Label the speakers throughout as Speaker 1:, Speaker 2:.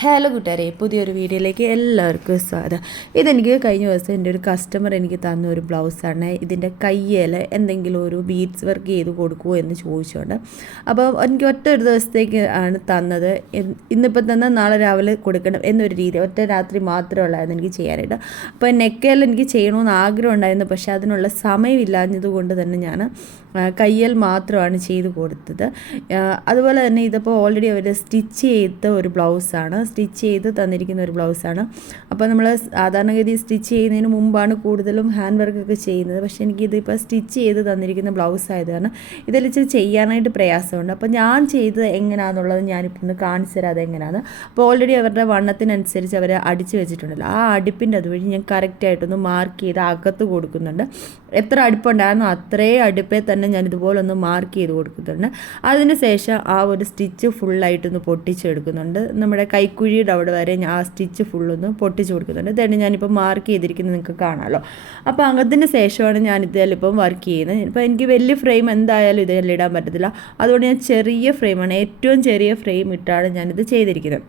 Speaker 1: Hello കൂട്ടുകാരെ പുതിയൊരു വീഡിയോയിലേക്ക് എല്ലാവർക്കും സ്വാഗതം. ഇതെനിക്ക് കഴിഞ്ഞ ദിവസം എന്റെ ഒരു കസ്റ്റമർ എനിക്ക് തന്ന ഒരു ബ്ലൗസാണ്. ഇതിന്റെ കയ്യിൽ എന്തെങ്കിലും ഒരു ബീഡ്സ് വർക്ക് ചെയ്ത് കൊടുക്കുമോ എന്ന് ചോദിച്ചുകൊണ്ട് അപ്പോൾ എനിക്ക് ഒറ്റ ഒരു ദിവസത്തേക്ക് ആണ് തന്നത്. ഇന്നിപ്പോൾ തന്നെ നാളെ രാവിലെ കൊടുക്കണം എന്നൊരു രീതി ഒറ്റ രാത്രി മാത്രമേ ഉള്ളായിരുന്നു എനിക്ക് ചെയ്യാനായിട്ട്. അപ്പോൾ നെക്കയിൽ എനിക്ക് ചെയ്യണമെന്ന് ആഗ്രഹം ഉണ്ടായിരുന്നു. പക്ഷേ അതിനുള്ള സമയമില്ലാഞ്ഞത് കൊണ്ട് തന്നെ ഞാൻ കയ്യൽ മാത്രമാണ് ചെയ്ത് കൊടുത്തത്. അതുപോലെ തന്നെ ഇതിപ്പോൾ ഓൾറെഡി അവർ സ്റ്റിച്ച് ചെയ്ത ഒരു ബ്ലൗസാണ്. സ്റ്റിച്ച് ചെയ്ത് തന്നിരിക്കുന്ന ഒരു ബ്ലൗസാണ്. അപ്പോൾ നമ്മൾ സാധാരണഗതി സ്റ്റിച്ച് ചെയ്യുന്നതിന് മുമ്പാണ് കൂടുതലും ഹാൻഡ് വർക്കൊക്കെ ചെയ്യുന്നത്. പക്ഷേ എനിക്കിതിപ്പോൾ സ്റ്റിച്ച് ചെയ്ത് തന്നിരിക്കുന്ന ബ്ലൗസ് ആയത് കാരണം ഇതിൽ ഇച്ചിരി ചെയ്യാനായിട്ട് പ്രയാസമുണ്ട്. അപ്പോൾ ഞാൻ ചെയ്തത് എങ്ങനെയാണെന്നുള്ളത് ഞാനിപ്പോൾ ഒന്ന് കാണിച്ചു തരാം അതെങ്ങനെയാണ് അപ്പോൾ ഓൾറെഡി അവരുടെ വണ്ണത്തിനനുസരിച്ച് അവർ അടിച്ച് വെച്ചിട്ടുണ്ടല്ലോ. ആ അടുപ്പിന്റെ അതുവഴി ഞാൻ കറക്റ്റായിട്ടൊന്ന് മാർക്ക് ചെയ്ത് അകത്ത് കൊടുക്കുന്നുണ്ട്. എത്ര അടുപ്പുണ്ടായിരുന്നോ അത്രേ അടുപ്പേ തന്നെ ഞാൻ ഇതുപോലെ ഒന്ന് മാർക്ക് ചെയ്ത് കൊടുക്കുന്നുണ്ട്. അതിന് ശേഷം ആ ഒരു സ്റ്റിച്ച് ഫുള്ളായിട്ടൊന്ന് പൊട്ടിച്ചെടുക്കുന്നുണ്ട്. നമ്മുടെ കൈക്കുഴിയുടെ അവിടെ വരെ ഞാൻ ആ സ്റ്റിച്ച് ഫുള്ളൊന്ന് പൊട്ടിച്ച് കൊടുക്കുന്നുണ്ട്. ഇതാണ് ഞാനിപ്പോൾ മാർക്ക് ചെയ്തിരിക്കുന്നത് നിങ്ങൾക്ക് കാണാമല്ലോ അപ്പോൾ അതിന് ശേഷമാണ് ഞാൻ ഇതിലിപ്പം വർക്ക് ചെയ്യുന്നത്. ഇപ്പോൾ എനിക്ക് വലിയ ഫ്രെയിം എന്തായാലും ഇതിൽ ഇടാൻ പറ്റത്തില്ല. അതുകൊണ്ട് ഞാൻ ചെറിയ ഫ്രെയിമാണ് ഏറ്റവും ചെറിയ ഫ്രെയിം ഇട്ടാണ് ഞാനിത് ചെയ്തിരിക്കുന്നത്.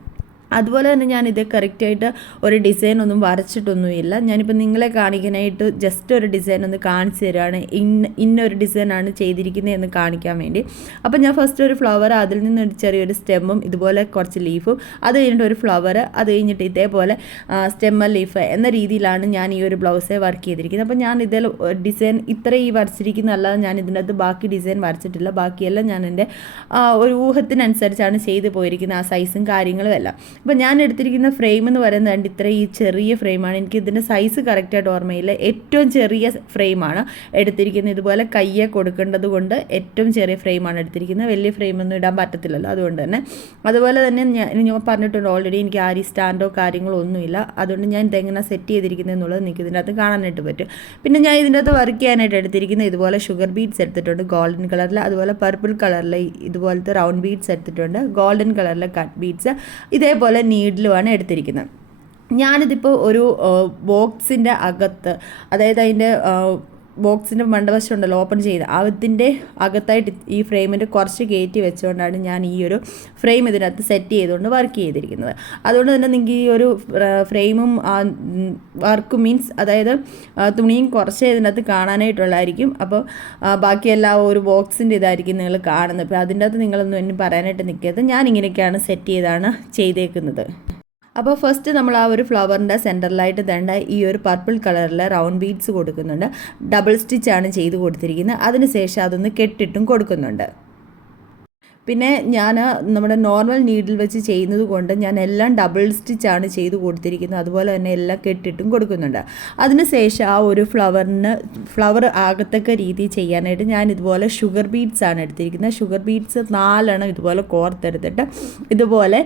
Speaker 1: അതുപോലെ തന്നെ ഞാൻ ഇത് കറക്റ്റായിട്ട് ഒരു ഡിസൈൻ ഒന്നും വരച്ചിട്ടൊന്നുമില്ല. ഞാനിപ്പോൾ നിങ്ങളെ കാണിക്കാനായിട്ട് ജസ്റ്റ് ഒരു ഡിസൈൻ ഒന്ന് കാണിച്ചു തരാണ്. ഇന്ന ഇന്നൊരു ഡിസൈനാണ് ചെയ്തിരിക്കുന്നത് എന്ന് കാണിക്കാൻ വേണ്ടി. അപ്പോൾ ഞാൻ ഫസ്റ്റ് ഒരു ഫ്ലവർ അതിൽ നിന്ന് ചെറിയൊരു സ്റ്റെമ്മും ഇതുപോലെ കുറച്ച് ലീഫും അത് കഴിഞ്ഞിട്ട് ഒരു ഫ്ലവർ അത് കഴിഞ്ഞിട്ട് ഇതേപോലെ സ്റ്റെമ്മ ലീഫ് എന്ന രീതിയിലാണ് ഞാൻ ഈ ഒരു ബ്ലൗസേ വർക്ക് ചെയ്തിരിക്കുന്നത്. അപ്പോൾ ഞാൻ ഇതിൽ ഡിസൈൻ ഇത്ര ഈ വരച്ചിരിക്കുന്നതല്ലാതെ ഞാൻ ഇതിനകത്ത് ബാക്കി ഡിസൈൻ വരച്ചിട്ടില്ല. ബാക്കിയെല്ലാം ഞാൻ എന്റെ ഒരു ഊഹത്തിനനുസരിച്ചാണ് ചെയ്തു പോയിരിക്കുന്നത് ആ സൈസും കാര്യങ്ങളും എല്ലാം. അപ്പോൾ ഞാൻ എടുത്തിരിക്കുന്ന ഫ്രെയിം എന്ന് പറയുന്നത് കണ്ട് ഇത്ര ഈ ചെറിയ ഫ്രെയിമാണ് എനിക്ക് ഇതിന്റെ സൈസ് കറക്റ്റായിട്ട് ഓർമ്മയില്ല. ഏറ്റവും ചെറിയ ഫ്രെയിമാണ് എടുത്തിരിക്കുന്നത്. ഇതുപോലെ കയ്യെ കൊടുക്കേണ്ടത് കൊണ്ട് ഏറ്റവും ചെറിയ ഫ്രെയിമാണ് എടുത്തിരിക്കുന്നത്. വലിയ ഫ്രെയിമൊന്നും ഇടാൻ പറ്റത്തില്ലല്ലോ. അതുകൊണ്ട് തന്നെ അതുപോലെ തന്നെ ഞാൻ ഞാൻ പറഞ്ഞിട്ടുണ്ട് ഓൾറെഡി എനിക്ക് ആരി സ്റ്റാൻഡോ കാര്യങ്ങളോ ഒന്നുമില്ല. അതുകൊണ്ട് ഞാൻ ഇതെങ്ങനെ സെറ്റ് ചെയ്തിരിക്കുന്നത് എന്നുള്ളത് നിങ്ങൾക്ക് അകത്ത് കാണാനായിട്ട് പറ്റും. പിന്നെ ഞാൻ ഇതിന്റെ അകത്ത് വർക്ക് ചെയ്യാനായിട്ട് എടുത്തിരിക്കുന്നത് ഇതുപോലെ ഷുഗർ ബീഡ്സ് എടുത്തിട്ടുണ്ട്. ഗോൾഡൻ കളറിൽ അതുപോലെ പർപ്പിൾ കളറിൽ ഇതുപോലത്തെ റൗണ്ട് ബീഡ്സ് എടുത്തിട്ടുണ്ട്. ഗോൾഡൻ കളറിലെ കട്ട് ബീഡ്സ് ഇതേപോലെ നീഡിലുമാണ് എടുത്തിരിക്കുന്നത്. ഞാനിതിപ്പോൾ ഒരു ബോക്സിന്റെ അകത്ത് അതായത് അതിന്റെ ബോക്സിന്റെ മണ്ടവശം ഉണ്ടല്ലോ ഓപ്പൺ ചെയ്ത്. അതിന്റെ അകത്തായിട്ട് ഈ ഫ്രെയിമിന്റെ കുറച്ച് കയറ്റി വെച്ചുകൊണ്ടാണ് ഞാൻ ഈ ഒരു ഫ്രെയിം ഇതിനകത്ത് സെറ്റ് ചെയ്തുകൊണ്ട് വർക്ക് ചെയ്തിരിക്കുന്നത്. അതുകൊണ്ട് തന്നെ നിങ്ങൾക്ക് ഈ ഒരു ഫ്രെയിമും വർക്ക് മീൻസ് അതായത് തുണിയും കുറച്ച് ഇതിനകത്ത് കാണാനായിട്ടുള്ളതായിരിക്കും അപ്പോൾ ബാക്കിയെല്ലാം ഒരു ബോക്സിന്റെ ഇതായിരിക്കും നിങ്ങൾ കാണുന്നത്. അപ്പോൾ അതിന്റെ അകത്ത് നിങ്ങളൊന്നും എന്നെ പറയാനായിട്ട് നിൽക്കരുത്. ഞാൻ ഇങ്ങനെയൊക്കെയാണ് സെറ്റ് ചെയ്താണ് ചെയ്തേക്കുന്നത്. അപ്പോൾ ഫസ്റ്റ് നമ്മൾ ആ ഒരു ഫ്ലവറിന്റെ സെന്ററിലായിട്ട് തേണ്ട ഈ ഒരു പർപ്പിൾ കളറിൽ റൗണ്ട് ബീഡ്സ് കൊടുക്കുന്നുണ്ട്. ഡബിൾ സ്റ്റിച്ചാണ് ചെയ്ത് കൊടുത്തിരിക്കുന്നത്. അതിനുശേഷം അതൊന്ന് കെട്ടിട്ടും കൊടുക്കുന്നുണ്ട്. പിന്നെ ഞാൻ നമ്മുടെ നോർമൽ നീഡിൽ വെച്ച് ചെയ്യുന്നത് കൊണ്ട് ഞാൻ എല്ലാം ഡബിൾ സ്റ്റിച്ചാണ് ചെയ്ത് കൊടുത്തിരിക്കുന്നത്. അതുപോലെ തന്നെ എല്ലാം കെട്ടിട്ടും കൊടുക്കുന്നുണ്ട്. അതിനുശേഷം ആ ഒരു ഫ്ലവറിന് ഫ്ലവർ ആകത്തക്ക രീതി ചെയ്യാനായിട്ട് ഞാൻ ഇതുപോലെ ഷുഗർ ബീഡ്സ് ആണ് എടുത്തിരിക്കുന്നത്. ഷുഗർ ബീഡ്സ് നാലെണ്ണം ഇതുപോലെ കോർത്തെടുത്തിട്ട് ഇതുപോലെ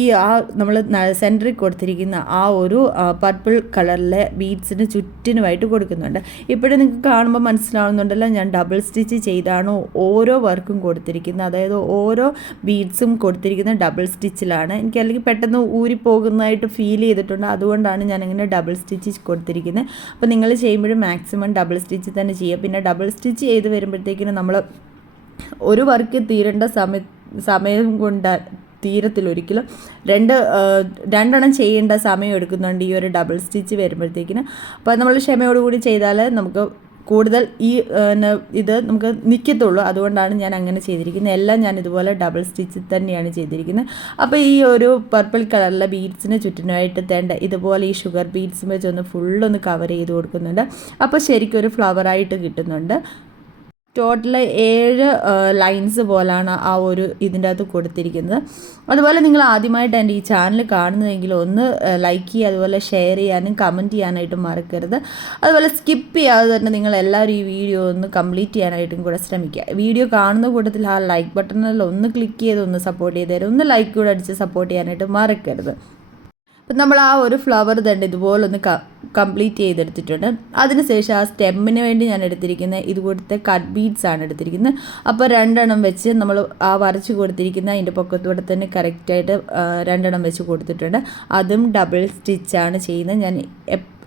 Speaker 1: ഈ ആ നമ്മൾ സെന്ററിൽ കൊടുത്തിരിക്കുന്ന ആ ഒരു പർപ്പിൾ കളറിലെ ബീഡ്സിന് ചുറ്റിനുമായിട്ട് കൊടുക്കുന്നുണ്ട്. ഇപ്പോഴും നിങ്ങൾക്ക് കാണുമ്പോൾ മനസ്സിലാവുന്നുണ്ടല്ലോ ഞാൻ ഡബിൾ സ്റ്റിച്ച് ചെയ്താണോ ഓരോ വർക്കും കൊടുത്തിരിക്കുന്നത്. അതായത് ഓരോ ബീഡ്സും കൊടുത്തിരിക്കുന്നത് ഡബിൾ സ്റ്റിച്ചിലാണ് എനിക്ക് അല്ലെങ്കിൽ പെട്ടെന്ന് ഊരി പോകുന്നതായിട്ട് ഫീൽ ചെയ്തിട്ടുണ്ട്. അതുകൊണ്ടാണ് ഞാനിങ്ങനെ ഡബിൾ സ്റ്റിച്ച് കൊടുത്തിരിക്കുന്നത്. അപ്പോൾ നിങ്ങൾ ചെയ്യുമ്പോഴും മാക്സിമം ഡബിൾ സ്റ്റിച്ച് തന്നെ ചെയ്യുക. പിന്നെ ഡബിൾ സ്റ്റിച്ച് ചെയ്ത് വരുമ്പോഴത്തേക്കിനും നമ്മൾ ഒരു വർക്ക് തീരേണ്ട സമയ സമയം കൊണ്ട് തീരത്തിലൊരിക്കലും രണ്ട് രണ്ടെണ്ണം ചെയ്യേണ്ട സമയം എടുക്കുന്നുണ്ട് ഈ ഒരു ഡബിൾ സ്റ്റിച്ച് വരുമ്പോഴത്തേക്കിന്. അപ്പോൾ നമ്മൾ ക്ഷമയോടുകൂടി ചെയ്താൽ നമുക്ക് കൂടുതൽ ഈ ഇത് നമുക്ക് നിൽക്കത്തുള്ളൂ അതുകൊണ്ടാണ് ഞാൻ അങ്ങനെ ചെയ്തിരിക്കുന്നത്. എല്ലാം ഞാൻ ഇതുപോലെ ഡബിൾ സ്റ്റിച്ച് തന്നെയാണ് ചെയ്തിരിക്കുന്നത്. അപ്പോൾ ഈ ഒരു പർപ്പിൾ കളറിലെ ബീഡ്സിന് ചുറ്റിനായിട്ട് തേണ്ട ഇതുപോലെ ഈ ഷുഗർ ബീഡ്സ് വെച്ച് ഒന്ന് ഫുള്ളൊന്ന് കവർ ചെയ്ത് കൊടുക്കുന്നുണ്ട്. അപ്പോൾ ശരിക്കും ഒരു ഫ്ലവറായിട്ട് കിട്ടുന്നുണ്ട്. ടോട്ടൽ ഏഴ് ലൈൻസ് പോലാണ് ആ ഒരു ഇതിന്റെ അകത്ത് കൊടുത്തിരിക്കുന്നത്. അതുപോലെ നിങ്ങൾ ആദ്യമായിട്ട് എന്റെ ഈ ചാനൽ കാണുന്നതെങ്കിൽ ഒന്ന് ലൈക്ക് ചെയ്യുക അതുപോലെ ഷെയർ ചെയ്യാനും കമന്റ് ചെയ്യാനായിട്ടും മറക്കരുത്. അതുപോലെ സ്കിപ്പ് ചെയ്യാതെ തന്നെ നിങ്ങൾ എല്ലാവരും ഈ വീഡിയോ ഒന്ന് കംപ്ലീറ്റ് ചെയ്യാനായിട്ടും കൂടെ ശ്രമിക്കുക. വീഡിയോ കാണുന്ന കൂട്ടത്തിൽ ആ ലൈക്ക് ബട്ടണിൽ ഒന്ന് ക്ലിക്ക് ചെയ്ത് ഒന്ന് സപ്പോർട്ട് ചെയ്ത് തരും. ഒന്ന് ലൈക്ക് കൂടെ അടിച്ച് സപ്പോർട്ട് ചെയ്യാനായിട്ട് മറക്കരുത്. അപ്പം നമ്മൾ ആ ഒരു ഫ്ലവർ തന്നെ ഇതുപോലെ ഒന്ന് കംപ്ലീറ്റ് ചെയ്തെടുത്തിട്ടുണ്ട്. അതിനുശേഷം ആ സ്റ്റെമ്മിന് വേണ്ടി ഞാൻ എടുത്തിരിക്കുന്ന ഇതുപോലത്തെ കട്ട് ബീഡ്സ് ആണ് എടുത്തിരിക്കുന്നത്. അപ്പോൾ രണ്ടെണ്ണം വെച്ച് നമ്മൾ ആ വരച്ച് കൊടുത്തിരിക്കുന്ന അതിന്റെ പൊക്കത്തൂടെ തന്നെ കറക്റ്റായിട്ട് രണ്ടെണ്ണം വെച്ച് കൊടുത്തിട്ടുണ്ട്. അതും ഡബിൾ സ്റ്റിച്ചാണ് ചെയ്യുന്നത്. ഞാൻ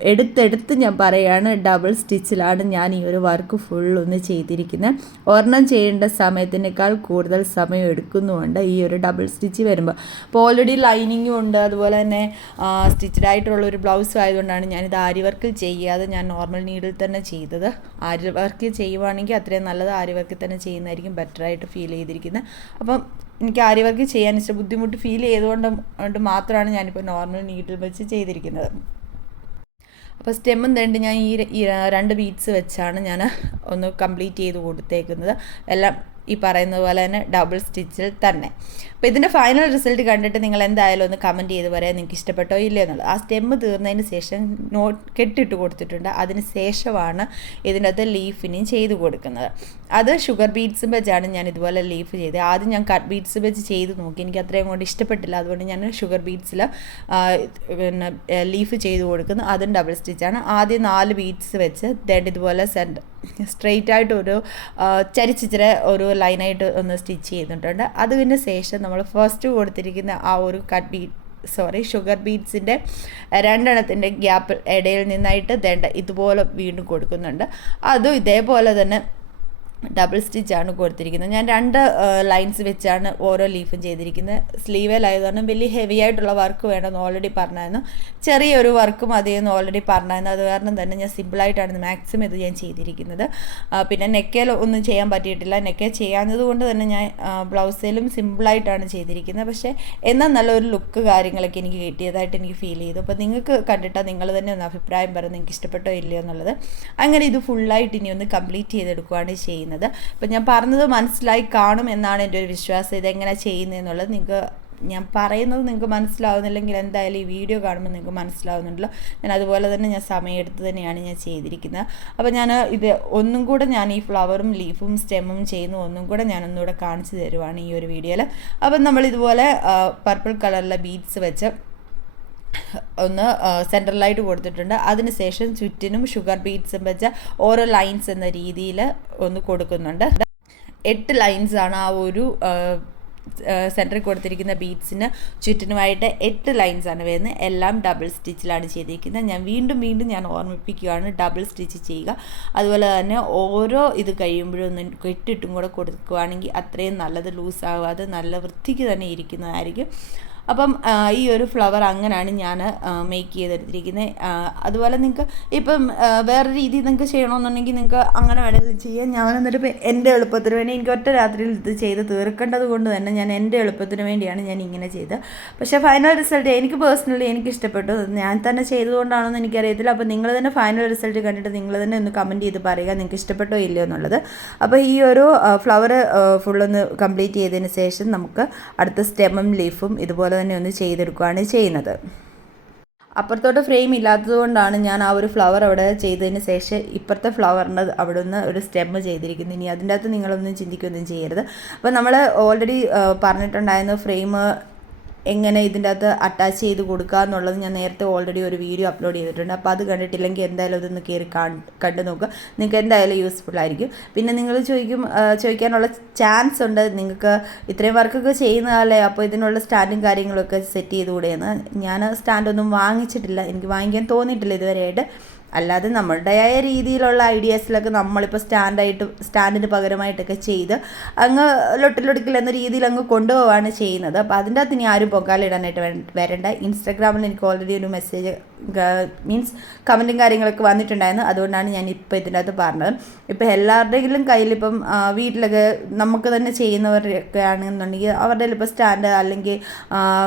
Speaker 1: എടുത്തെടുത്ത് ഞാൻ പറയുകയാണ് ഡബിൾ സ്റ്റിച്ചിലാണ് ഞാൻ ഈ ഒരു വർക്ക് ഫുൾ ഒന്ന് ചെയ്തിരിക്കുന്നത്. ഒരെണ്ണം ചെയ്യേണ്ട സമയത്തിനേക്കാൾ കൂടുതൽ സമയം എടുക്കുന്നുമുണ്ട് ഈ ഒരു ഡബിൾ സ്റ്റിച്ച് വരുമ്പോൾ. അപ്പോൾ ഓൾറെഡി ലൈനിങ്ങും ഉണ്ട് അതുപോലെ തന്നെ സ്റ്റിച്ചഡ് ആയിട്ടുള്ള ഒരു ബ്ലൗസ് ആയതുകൊണ്ടാണ് ഞാനിത് ആരി വർക്കിൽ ചെയ്യാതെ ഞാൻ നോർമൽ നീഡിൽ തന്നെ ചെയ്തത്. ആരി വർക്ക് ചെയ്യുവാണെങ്കിൽ അത്രയും നല്ലത് ആരി വർക്കിൽ തന്നെ ചെയ്യുന്നതായിരിക്കും ബെറ്ററായിട്ട് ഫീൽ ചെയ്തിരിക്കുന്നത്. അപ്പം എനിക്ക് ആരി വർക്ക് ചെയ്യാൻ ഇഷ്ടം ബുദ്ധിമുട്ട് ഫീൽ ചെയ്തുകൊണ്ട് കൊണ്ട് മാത്രമാണ് ഞാനിപ്പോൾ നോർമൽ നീഡിൽ വെച്ച് ചെയ്തിരിക്കുന്നത്. അപ്പോൾ സ്റ്റെമ്മും തണ്ട് ഞാൻ ഈ രണ്ട് ബീറ്റ്സ് വെച്ചാണ് ഞാൻ ഒന്ന് കംപ്ലീറ്റ് ചെയ്ത് കൊടുത്തേക്കുന്നത്. എല്ലാം ഈ പറയുന്നത് പോലെ തന്നെ ഡബിൾ സ്റ്റിച്ചിൽ തന്നെ. അപ്പോൾ ഇതിന്റെ ഫൈനൽ റിസൾട്ട് കണ്ടിട്ട് നിങ്ങൾ എന്തായാലും ഒന്ന് കമന്റ് ചെയ്ത് പറയാൻ നിങ്ങൾക്ക് ഇഷ്ടപ്പെട്ടോ ഇല്ലേ എന്നുള്ളത്. ആ സ്റ്റെമ്മ് തീർന്നതിന് ശേഷം നോ കെട്ടിട്ട് കൊടുത്തിട്ടുണ്ട്. അതിന് ശേഷമാണ് ഇതിന്റെ അകത്ത് ലീഫിനെയും ചെയ്ത് കൊടുക്കുന്നത്. അത് ഷുഗർ ബീറ്റ്സ് വെച്ചാണ് ഞാൻ ഇതുപോലെ ലീഫ് ചെയ്തത്. ആദ്യം ഞാൻ കട്ട് ബീറ്റ്സ് വെച്ച് ചെയ്ത് നോക്കി. എനിക്ക് അത്രയും കൊണ്ട് ഇഷ്ടപ്പെട്ടില്ല. അതുകൊണ്ട് ഞാൻ ഷുഗർ ബീറ്റ്സിൽ പിന്നെ ലീഫ് ചെയ്ത് കൊടുക്കുന്നു. അതും ഡബിൾ സ്റ്റിച്ചാണ് ആദ്യം നാല് ബീറ്റ്സ് വെച്ച് ദണ്ട് ഇതുപോലെ സെന്റർ സ്ട്രെയിറ്റ് ആയിട്ട് ഒരു ചരിച്ചിച്ചിര ഒരു ലൈനായിട്ട് ഒന്ന് സ്റ്റിച്ച് ചെയ്തിട്ടുണ്ട്. അതിന് ശേഷം നമ്മൾ ഫസ്റ്റ് കൊടുത്തിരിക്കുന്ന ആ ഒരു കട്ട് ബീറ്റ് സോറി ഷുഗർ ബീറ്റ്സിന്റെ രണ്ടെണ്ണത്തിന്റെ ഗ്യാപ്പ് ഇടയിൽ നിന്നായിട്ട് ദേണ്ട ഇതുപോലെ വീണ്ടും കൊടുക്കുന്നുണ്ട്. അതും ഇതേപോലെ തന്നെ ഡബിൾ സ്റ്റിച്ചാണ് കൊടുത്തിരിക്കുന്നത്. ഞാൻ രണ്ട് ലൈൻസ് വെച്ചാണ് ഓരോ ലീഫും ചെയ്തിരിക്കുന്നത്. സ്ലീവേലായതുകൊണ്ട് വലിയ ഹെവി ആയിട്ടുള്ള വർക്ക് വേണമെന്ന് ഓൾറെഡി പറഞ്ഞായിരുന്നു. ചെറിയൊരു വർക്ക് മതിയെന്ന് ഓൾറെഡി പറഞ്ഞായിരുന്നു. അത് കാരണം തന്നെ ഞാൻ സിമ്പിളായിട്ടാണ് മാക്സിമം ഇത് ഞാൻ ചെയ്തിരിക്കുന്നത്. പിന്നെ നെക്കേൽ ഒന്നും ചെയ്യാൻ പറ്റിയിട്ടില്ല. നെക്കേൽ ചെയ്യാഞ്ഞത് കൊണ്ട് തന്നെ ഞാൻ ബ്ലൗസിലും സിമ്പിളായിട്ടാണ് ചെയ്തിരിക്കുന്നത്. പക്ഷേ എന്നാൽ നല്ലൊരു ലുക്ക് കാര്യങ്ങളൊക്കെ എനിക്ക് കിട്ടിയതായിട്ട് എനിക്ക് ഫീൽ ചെയ്തു. അപ്പോൾ നിങ്ങൾക്ക് കണ്ടിട്ടാൽ നിങ്ങൾ തന്നെ ഒന്ന് അഭിപ്രായം പറഞ്ഞ് നിങ്ങൾക്ക് ഇഷ്ടപ്പെട്ടോ ഇല്ലയോ എന്നുള്ളത്. അങ്ങനെ ഇത് ഫുള്ളായിട്ട് ഇനി ഒന്ന് കംപ്ലീറ്റ് ചെയ്തെടുക്കുകയാണ് ചെയ്യുന്നത്. ചെയ്യുന്നത് അപ്പം ഞാൻ പറഞ്ഞത് മനസ്സിലായി കാണും എന്നാണ് എന്റെ ഒരു വിശ്വാസം. ഇതെങ്ങനെ ചെയ്യുന്നതെന്നുള്ളത് നിങ്ങൾക്ക് ഞാൻ പറയുന്നത് നിങ്ങൾക്ക് മനസ്സിലാവുന്നില്ലെങ്കിൽ എന്തായാലും ഈ വീഡിയോ കാണുമ്പോൾ നിങ്ങൾക്ക് മനസ്സിലാവുന്നുണ്ടല്ലോ. ഞാൻ അതുപോലെ തന്നെ ഞാൻ സമയമെടുത്ത് തന്നെയാണ് ഞാൻ ചെയ്തിരിക്കുന്നത്. അപ്പോൾ ഞാൻ ഇത് ഒന്നും കൂടെ ഞാൻ ഈ ഫ്ലവറും ലീഫും സ്റ്റെമ്മും ചെയ്യുന്ന ഒന്നും കൂടെ ഞാൻ ഒന്നുകൂടെ കാണിച്ചു തരുവാണ് ഈ ഒരു വീഡിയോയിൽ അപ്പം നമ്മൾ ഇതുപോലെ പർപ്പിൾ കളറിലെ ബീഡ്സ് വെച്ച് ഒന്ന് സെൻട്രലായിട്ട് കൊടുത്തിട്ടുണ്ട്. അതിനുശേഷം ചുറ്റിനും ഷുഗർ ബീറ്റ്സും വെച്ച ഓരോ ലൈൻസ് എന്ന രീതിയിൽ ഒന്ന് കൊടുക്കുന്നുണ്ട്. എട്ട് ലൈൻസ് ആണ് ആ ഒരു സെന്ററിൽ കൊടുത്തിരിക്കുന്ന ബീഡ്സിന് ചുറ്റിനുമായിട്ട് എട്ട് ലൈൻസ് ആണ് വരുന്നത്. എല്ലാം ഡബിൾ സ്റ്റിച്ചിലാണ് ചെയ്തിരിക്കുന്നത്. ഞാൻ വീണ്ടും വീണ്ടും ഞാൻ ഓർമ്മിപ്പിക്കുകയാണ് ഡബിൾ സ്റ്റിച്ച് ചെയ്യുക. അതുപോലെ തന്നെ ഓരോ ഇത് കഴിയുമ്പോഴും ഒന്ന് കെട്ടിട്ടും കൂടെ കൊടുക്കുകയാണെങ്കിൽ അത്രയും നല്ലത് ലൂസ് ആകാതെ നല്ല വൃത്തിക്ക് തന്നെ ഇരിക്കുന്നതായിരിക്കും. അപ്പം ഈ ഒരു ഫ്ലവർ അങ്ങനെയാണ് ഞാൻ മേക്ക് ചെയ്തെടുത്തിരിക്കുന്നത് അതുപോലെ നിങ്ങൾക്ക് ഇപ്പം വേറെ രീതിയിൽ നിങ്ങൾക്ക് ചെയ്യണമെന്നുണ്ടെങ്കിൽ നിങ്ങൾക്ക് അങ്ങനെ വേണമെങ്കിൽ ചെയ്യാം ഞാൻ എന്നിട്ട് ഇപ്പം എന്റെ എളുപ്പത്തിന് വേണ്ടി എനിക്ക് ഒറ്റ രാത്രിയിൽ ഇത് ചെയ്ത് തീർക്കേണ്ടത് കൊണ്ട് തന്നെ ഞാൻ എന്റെ എളുപ്പത്തിന് വേണ്ടിയാണ് ഞാൻ ഇങ്ങനെ ചെയ്തത്. പക്ഷേ ഫൈനൽ റിസൾട്ട് എനിക്ക് പേഴ്സണലി എനിക്ക് ഇഷ്ടപ്പെട്ടു. ഞാൻ തന്നെ ചെയ്തുകൊണ്ടാണെന്ന് എനിക്കറിയത്തില്ല. അപ്പോൾ നിങ്ങൾ തന്നെ ഫൈനൽ റിസൾട്ട് കണ്ടിട്ട് നിങ്ങൾ തന്നെ ഒന്ന് കമന്റ് ചെയ്ത് പറയുക നിങ്ങൾക്ക് ഇഷ്ടപ്പെട്ടോ ഇല്ലയോ എന്നുള്ളത്. അപ്പോൾ ഈ ഒരു ഫ്ലവർ ഫുള്ളൊന്ന് കംപ്ലീറ്റ് ചെയ്തതിന് ശേഷം നമുക്ക് അടുത്ത സ്റ്റെമും ലീഫും ഇതുപോലെ തന്നെ ഒന്ന് ചെയ്തെടുക്കുകയാണ് ചെയ്യുന്നത്. അപ്പുറത്തോട്ട് ഫ്രെയിം ഇല്ലാത്തത് കൊണ്ടാണ് ഞാൻ ആ ഒരു ഫ്ലവർ അവിടെ ചെയ്തതിന് ശേഷം ഇപ്പുറത്തെ ഫ്ലവറിന്റെ അവിടെ നിന്ന് ഒരു സ്റ്റെമ്മ് ചെയ്തിരിക്കുന്നത് ഇനി അതിന്റെ അകത്ത് നിങ്ങളൊന്നും ചിന്തിക്കുകയൊന്നും ചെയ്യരുത്. അപ്പോൾ നമ്മൾ ഓൾറെഡി പറഞ്ഞിട്ടുണ്ടായിരുന്നു ഫ്രെയിം എങ്ങനെ ഇതിന്റെ അകത്ത് അറ്റാച്ച് ചെയ്ത് കൊടുക്കുക എന്നുള്ളത് ഞാൻ നേരത്തെ ഓൾറെഡി ഒരു വീഡിയോ അപ്ലോഡ് ചെയ്തിട്ടുണ്ട്. അപ്പോൾ അത് കണ്ടിട്ടില്ലെങ്കിൽ എന്തായാലും അതൊന്ന് കയറി കണ്ടു നോക്കുക. നിങ്ങൾക്ക് എന്തായാലും യൂസ്ഫുൾ ആയിരിക്കും. പിന്നെ നിങ്ങൾ ചോദിക്കും ചോദിക്കാനുള്ള ചാൻസ് ഉണ്ട്. നിങ്ങൾക്ക് ഇത്രയും വർക്കൊക്കെ ചെയ്യുന്നതല്ലേ? അപ്പോൾ ഇതിനുള്ള സ്റ്റാൻഡും കാര്യങ്ങളൊക്കെ സെറ്റ് ചെയ്ത് കൂടെയെന്ന് ഞാൻ സ്റ്റാൻഡൊന്നും വാങ്ങിച്ചിട്ടില്ല. എനിക്ക് വാങ്ങിക്കാൻ തോന്നിയിട്ടില്ല ഇതുവരെയായിട്ട്. അല്ലാതെ നമ്മളുടേതായ രീതിയിലുള്ള ഐഡിയാസിലൊക്കെ നമ്മളിപ്പോൾ സ്റ്റാൻഡായിട്ട് സ്റ്റാൻഡിന് പകരമായിട്ടൊക്കെ ചെയ്ത് അങ്ങ് ലൊട്ടിലൊടുക്കിൽ എന്ന രീതിയിൽ അങ്ങ് കൊണ്ടുപോവാണ് ചെയ്യുന്നത്. അപ്പോൾ അതിന്റെ അകത്ത് ഇനി ആരും പൊക്കാലിടാനായിട്ട് വരേണ്ട. ഇൻസ്റ്റാഗ്രാമിൽ എനിക്ക് ഓൾറെഡി ഒരു മെസ്സേജ് മീൻസ് കമന്റും കാര്യങ്ങളൊക്കെ വന്നിട്ടുണ്ടായിരുന്നു. അതുകൊണ്ടാണ് ഞാൻ ഇപ്പോൾ ഇതിന്റെ അകത്ത് പറഞ്ഞത്. ഇപ്പോൾ എല്ലാവരുടെയെങ്കിലും കയ്യിലിപ്പം വീട്ടിലൊക്കെ നമുക്ക് തന്നെ ചെയ്യുന്നവരൊക്കെ ആണെന്നുണ്ടെങ്കിൽ അവരുടെ ഇപ്പോൾ സ്റ്റാൻഡ് അല്ലെങ്കിൽ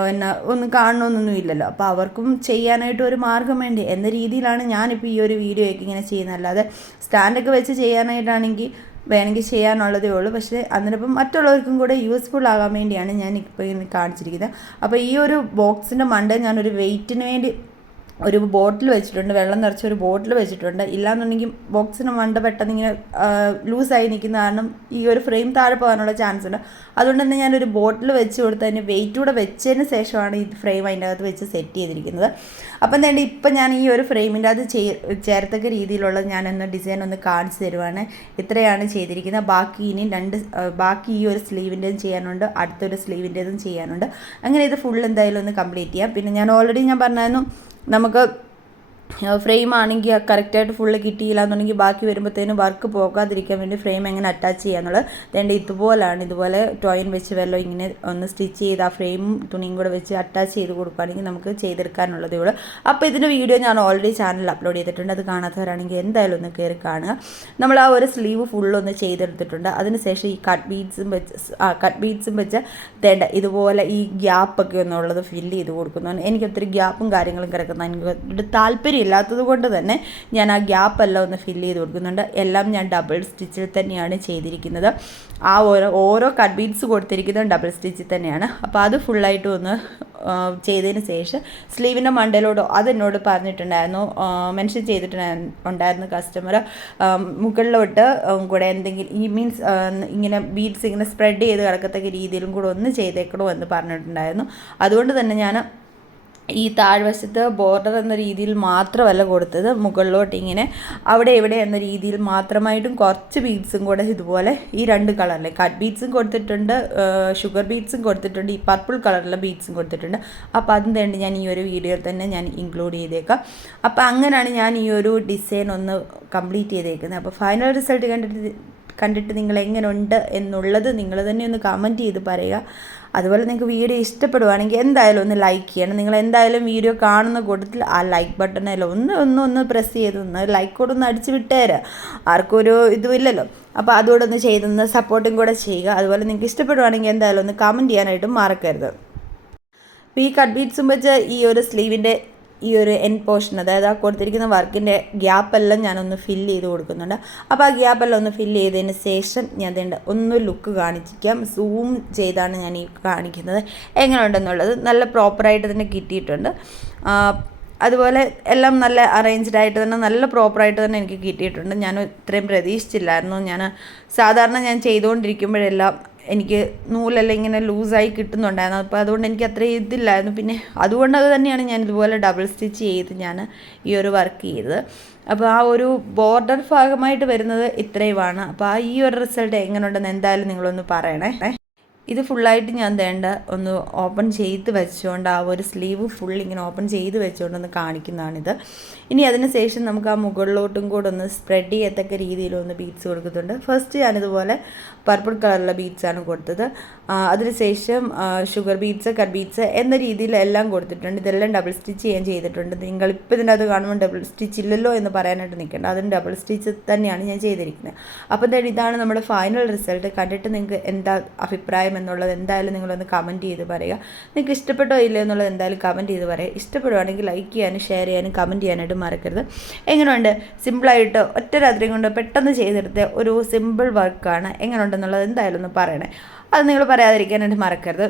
Speaker 1: പിന്നെ ഒന്നും കാണണമെന്നൊന്നും ഇല്ലല്ലോ. അപ്പോൾ അവർക്കും ചെയ്യാനായിട്ട് ഒരു മാർഗം വേണ്ടി എന്ന രീതിയിലാണ് ഞാനിപ്പോൾ ഈ ഒരു വീഡിയോ ഒക്കെ ഇങ്ങനെ ചെയ്യുന്നത്. അല്ലാതെ സ്റ്റാൻഡൊക്കെ വെച്ച് ചെയ്യാനായിട്ടാണെങ്കിൽ വേണമെങ്കിൽ ചെയ്യാനുള്ളതേ ഉള്ളൂ. പക്ഷേ അതിനിപ്പം മറ്റുള്ളവർക്കും കൂടെ യൂസ്ഫുൾ ആകാൻ വേണ്ടിയാണ് ഞാൻ ഇപ്പോൾ കാണിച്ചിരിക്കുന്നത്. അപ്പോൾ ഈ ഒരു ബോക്സിന്റെ മണ്ട ഞാനൊരു വെയിറ്റിന് വേണ്ടി ഒരു ബോട്ടിൽ വെച്ചിട്ടുണ്ട് വെള്ളം നിറച്ച ഒരു ബോട്ടിൽ വെച്ചിട്ടുണ്ട്. ഇല്ലാന്നുണ്ടെങ്കിൽ ബോക്സിന് മണ്ട പെട്ടെന്ന് ഇങ്ങനെ ലൂസായി നിൽക്കുന്ന കാരണം ഈ ഒരു ഫ്രെയിം താഴെ പോകാനുള്ള ചാൻസ് ഉണ്ട്. അതുകൊണ്ട് തന്നെ ഞാനൊരു ബോട്ടിൽ വെച്ച് കൊടുത്ത് അതിന് വെയിറ്റ് കൂടെ വെച്ചതിന് ശേഷമാണ് ഈ ഫ്രെയിം അതിന്റെ അകത്ത് വെച്ച് സെറ്റ് ചെയ്തിരിക്കുന്നത്. അപ്പം തന്നെ ഇപ്പം ഞാൻ ഈ ഒരു ഫ്രെയിമിന്റെ അത് ചേർത്തക്ക രീതിയിലുള്ള ഞാനൊന്ന് ഡിസൈൻ ഒന്ന് കാണിച്ചു തരുവാണ്. ഇത്രയാണ് ചെയ്തിരിക്കുന്നത്. ബാക്കി ഇനി രണ്ട് ബാക്കി ഈ ഒരു സ്ലീവിന്റെയും ചെയ്യാനുണ്ട്. അടുത്തൊരു സ്ലീവിന്റെതും ചെയ്യാനുണ്ട്. അങ്ങനെ ഇത് ഫുൾ എന്തായാലും ഒന്ന് കംപ്ലീറ്റ് ചെയ്യാം. പിന്നെ ഞാൻ ഓൾറെഡി ഞാൻ പറഞ്ഞായിരുന്നു നമുക്ക് ഫ്രെയിം ആണെങ്കിൽ കറക്റ്റായിട്ട് ഫുള്ള് കിട്ടിയില്ല എന്നുണ്ടെങ്കിൽ ബാക്കി വരുമ്പോഴത്തേനും വർക്ക് പോകാതിരിക്കാൻ വേണ്ടി ഫ്രെയിം എങ്ങനെ അറ്റാച്ച് ചെയ്യാന്നുള്ളത് രണ്ട് ഇതുപോലാണ് ഇതുപോലെ ടോയിൻ വെച്ച് വെള്ളം ഇങ്ങനെ ഒന്ന് സ്റ്റിച്ച് ചെയ്ത് ആ ഫ്രെയിമും തുണിയും കൂടെ വെച്ച് അറ്റാച്ച് ചെയ്ത് കൊടുക്കുകയാണെങ്കിൽ നമുക്ക് ചെയ്തെടുക്കാനുള്ളതേ ഉള്ളൂ. അപ്പോൾ ഇതിന്റെ വീഡിയോ ഞാൻ ഓൾറെഡി ചാനലിൽ അപ്ലോഡ് ചെയ്തിട്ടുണ്ട്. അത് കാണാത്തവരാണെങ്കിൽ എന്തായാലും ഒന്ന് കയറി കാണുക. നമ്മൾ ആ ഒരു സ്ലീവ് ഫുള്ളൊന്ന് ചെയ്തെടുത്തിട്ടുണ്ട്. അതിനുശേഷം ഈ കട്ട് ബീഡ്സും വെച്ച് കട്ട് ബീഡ്സും വെച്ച് തേണ്ട ഇതുപോലെ ഈ ഗ്യാപ്പൊക്കെ ഒന്നുള്ളത് ഫില്ല് ചെയ്ത് കൊടുക്കുന്നു എനിക്ക് ഒത്തിരി ഗ്യാപ്പും കാര്യങ്ങളും കിടക്കുന്ന. എനിക്ക് താല്പര്യം ഇല്ലാത്തത് കൊണ്ട് തന്നെ ഞാൻ ആ ഗ്യാപ്പ് എല്ലാം ഒന്ന് ഫില്ല് ചെയ്ത് കൊടുക്കുന്നുണ്ട്. എല്ലാം ഞാൻ ഡബിൾ സ്റ്റിച്ചിൽ തന്നെയാണ് ചെയ്തിരിക്കുന്നത്. ആ ഓരോ ഓരോ കട്ട് ബീഡ്സ് കൊടുത്തിരിക്കുന്നത് ഡബിൾ സ്റ്റിച്ചിൽ തന്നെയാണ്. അപ്പോൾ അത് ഫുള്ളായിട്ട് ഒന്ന് ചെയ്തതിന് ശേഷം സ്ലീവിന്റെ മണ്ടയിലോട്ടോ അതെന്നോട് പറഞ്ഞിട്ടുണ്ടായിരുന്നു. മെൻഷൻ ചെയ്തിട്ടുണ്ടായിരുന്നു ഉണ്ടായിരുന്നു കസ്റ്റമർ മുകളിലോട്ട് കൂടെ എന്തെങ്കിലും ഈ മീൻസ് ഇങ്ങനെ ബീഡ്സ് ഇങ്ങനെ സ്പ്രെഡ് ചെയ്ത് കിടക്കത്തക്ക രീതിയിലും കൂടെ ഒന്ന് ചെയ്തേക്കണോ എന്ന് പറഞ്ഞിട്ടുണ്ടായിരുന്നു. അതുകൊണ്ട് തന്നെ ഞാൻ ഈ താഴ്വശത്ത് ബോർഡർ എന്ന രീതിയിൽ മാത്രമല്ല കൊടുത്തത്. മുകളിലോട്ട് ഇങ്ങനെ അവിടെ എവിടെ എന്ന രീതിയിൽ മാത്രമായിട്ടും കുറച്ച് ബീഡ്സും കൂടെ ഇതുപോലെ ഈ രണ്ട് കളറിലെ കട്ട് ബീഡ്സും കൊടുത്തിട്ടുണ്ട് ഷുഗർ ബീഡ്സും കൊടുത്തിട്ടുണ്ട് ഈ പർപ്പിൾ കളറിലെ ബീഡ്സും കൊടുത്തിട്ടുണ്ട്. അപ്പോൾ അതും തേണ്ടി ഞാൻ ഈ ഒരു വീഡിയോയിൽ തന്നെ ഞാൻ ഇൻക്ലൂഡ് ചെയ്തേക്കാം. അപ്പോൾ അങ്ങനെയാണ് ഞാൻ ഈ ഒരു ഡിസൈൻ ഒന്ന് കംപ്ലീറ്റ് ചെയ്തേക്കുന്നത്. അപ്പോൾ ഫൈനൽ റിസൾട്ട് കണ്ടിട്ട് കണ്ടിട്ട് നിങ്ങൾ എങ്ങനെയുണ്ട് എന്നുള്ളത് നിങ്ങൾ തന്നെ ഒന്ന് കമന്റ് ചെയ്ത് പറയുക. അതുപോലെ നിങ്ങൾക്ക് വീഡിയോ ഇഷ്ടപ്പെടുവാണെങ്കിൽ എന്തായാലും ഒന്ന് ലൈക്ക് ചെയ്യണം. നിങ്ങൾ എന്തായാലും വീഡിയോ കാണുന്ന കൂട്ടത്തിൽ ആ ലൈക്ക് ബട്ടണിൽ ഒന്ന് ഒന്ന് ഒന്ന് പ്രസ് ചെയ്ത് ഒന്ന് ലൈക്ക് കൂടെ ഒന്ന് അടിച്ച് വിട്ടേര്. ആർക്കും ഒരു ഇതുമില്ലല്ലോ അപ്പോൾ അതുകൂടെ ഒന്ന് ചെയ്തൊന്ന് സപ്പോർട്ടും കൂടെ ചെയ്യുക. അതുപോലെ നിങ്ങൾക്ക് ഇഷ്ടപ്പെടുവാണെങ്കിൽ എന്തായാലും ഒന്ന് കമന്റ് ചെയ്യാനായിട്ടും മറക്കരുത്. അപ്പോൾ ഈ കട്ട് ബീറ്റ്സും വെച്ച് ഈ ഒരു സ്ലീവിന്റെ ഈ ഒരു എൻ പോർഷൻ അതായത് ആ കൊടുത്തിരിക്കുന്ന വർക്കിന്റെ ഗ്യാപ്പെല്ലാം ഞാനൊന്ന് ഫില്ല് ചെയ്ത് കൊടുക്കുന്നുണ്ട്. അപ്പോൾ ആ ഗ്യാപ്പെല്ലാം ഒന്ന് ഫില്ല് ചെയ്തതിന് ശേഷം ഞാൻ അതിന്റെ ഒന്ന് ലുക്ക് കാണിച്ചിരിക്കാം. സൂം ചെയ്താണ് ഞാൻ ഈ കാണിക്കുന്നത്. എങ്ങനെയുണ്ടെന്നുള്ളത് നല്ല പ്രോപ്പറായിട്ട് തന്നെ കിട്ടിയിട്ടുണ്ട്. അതുപോലെ എല്ലാം നല്ല അറേഞ്ച്ഡ് ആയിട്ട് തന്നെ നല്ല പ്രോപ്പറായിട്ട് തന്നെ എനിക്ക് കിട്ടിയിട്ടുണ്ട്. ഞാൻ ഇത്രയും പ്രതീക്ഷിച്ചില്ലായിരുന്നു. ഞാൻ സാധാരണ ഞാൻ ചെയ്തുകൊണ്ടിരിക്കുമ്പോഴെല്ലാം എനിക്ക് നൂലെല്ലാം ഇങ്ങനെ ലൂസായി കിട്ടുന്നുണ്ടായിരുന്നു. അപ്പോൾ അതുകൊണ്ട് എനിക്ക് അത്ര ഇതില്ലായിരുന്നു. പിന്നെ അതുകൊണ്ട് അത് തന്നെയാണ് ഞാൻ ഇതുപോലെ ഡബിൾ സ്റ്റിച്ച് ചെയ്ത് ഞാൻ ഈ ഒരു വർക്ക് ചെയ്തത്. അപ്പോൾ ആ ഒരു ബോർഡർ ഭാഗമായിട്ട് വരുന്നത് ഇത്രയുമാണ്. അപ്പോൾ ആ ഈ ഒരു റിസൾട്ട് എങ്ങനെയുണ്ടെന്ന് എന്തായാലും നിങ്ങളൊന്ന് പറയണേ. ഇത് ഫുള്ളായിട്ട് ഞാൻ വേണ്ട ഒന്ന് ഓപ്പൺ ചെയ്ത് വെച്ചുകൊണ്ട് ആ ഒരു സ്ലീവ് ഫുൾ ഇങ്ങനെ ഓപ്പൺ ചെയ്ത് വെച്ചുകൊണ്ട് ഒന്ന് കാണിക്കുന്നതാണിത്. ഇനി അതിന് ശേഷം നമുക്ക് ആ മുകളിലോട്ടും കൂടെ ഒന്ന് സ്പ്രെഡ് ചെയ്യത്തക്ക രീതിയിലൊന്ന് ബീറ്റ്സ് കൊടുക്കുന്നുണ്ട്. ഫസ്റ്റ് ഞാനിതുപോലെ പർപ്പിൾ കളറിലുള്ള ബീറ്റ്സാണ് കൊടുത്തത്. അതിനുശേഷം ഷുഗർ ബീറ്റ്സ് കട്ട് ബീറ്റ്സ് എന്ന രീതിയിൽ എല്ലാം കൊടുത്തിട്ടുണ്ട്. ഇതെല്ലാം ഡബിൾ സ്റ്റിച്ച് ചെയ്യാൻ ചെയ്തിട്ടുണ്ട്. നിങ്ങളിപ്പോൾ ഇതിന്റെ അത് കാണുമ്പോൾ ഡബിൾ സ്റ്റിച്ച് ഇല്ലല്ലോ എന്ന് പറയാനായിട്ട് നിൽക്കേണ്ട. അതിന് ഡബിൾ സ്റ്റിച്ച് തന്നെയാണ് ഞാൻ ചെയ്തിരിക്കുന്നത്. അപ്പോൾ ഇതാണ് നമ്മുടെ ഫൈനൽ റിസൾട്ട് കണ്ടിട്ട് നിങ്ങൾക്ക് എന്താ അഭിപ്രായം എന്നുള്ളത് എന്തായാലും നിങ്ങളൊന്ന് കമന്റ് ചെയ്ത് പറയുക. നിങ്ങൾക്ക് ഇഷ്ടപ്പെട്ടോ ഇല്ലയോ എന്നുള്ളത് എന്തായാലും കമന്റ് ചെയ്ത് പറയുക. ഇഷ്ടപ്പെടുവാണെങ്കിൽ ലൈക്ക് ചെയ്യാനും ഷെയർ ചെയ്യാനും കമന്റ് ചെയ്യാനായിട്ട് മറക്കരുത്. എങ്ങനെയുണ്ട്? സിമ്പിളായിട്ട് ഒറ്റ രാത്രി കൊണ്ട് പെട്ടെന്ന് ചെയ്തെടുത്ത ഒരു സിമ്പിൾ വർക്കാണ് എങ്ങനെയുണ്ടെന്നുള്ളത് എന്തായാലും ഒന്ന് പറയണേ. അത് നിങ്ങൾ പറയാതിരിക്കാനായിട്ട് മറക്കരുത്.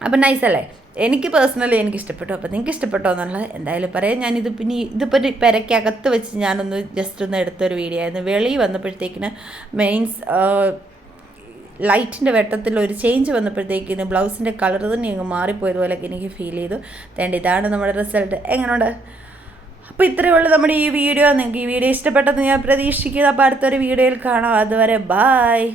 Speaker 1: അപ്പം അല്ലേ? എനിക്ക് പേഴ്സണലി എനിക്ക് ഇഷ്ടപ്പെട്ടു. അപ്പോൾ നിങ്ങൾക്ക് ഇഷ്ടപ്പെട്ടോ എന്നുള്ളത് എന്തായാലും പറയാം. ഞാനിത് പിന്നെ ഇതിപ്പോൾ പെരക്കകത്ത് വെച്ച് ഞാനൊന്ന് ജസ്റ്റ് ഒന്ന് എടുത്തൊരു വീഡിയോ ആയിരുന്നു. വെളി വന്നപ്പോഴത്തേക്കിന് മെയിൻസ് ലൈറ്റിന്റെ വെട്ടത്തിൽ ഒരു ചേഞ്ച് വന്നപ്പോഴത്തേക്കിന് ബ്ലൗസിന്റെ കളർ തന്നെ അങ്ങ് മാറിപ്പോയതുപോലെയൊക്കെ എനിക്ക് ഫീൽ ചെയ്തു. തേണ്ട ഇതാണ് നമ്മുടെ റിസൾട്ട്. എങ്ങനെയുണ്ട് അപ്പോൾ ഇത്രയേ ഉള്ളൂ നമ്മുടെ ഈ വീഡിയോ. നിങ്ങൾക്ക് ഈ വീഡിയോ ഇഷ്ടപ്പെട്ടെന്ന് ഞാൻ പ്രതീക്ഷിക്കുന്നു. അപ്പോൾ അടുത്തൊരു വീഡിയോയിൽ കാണാം. അതുവരെ ബായ്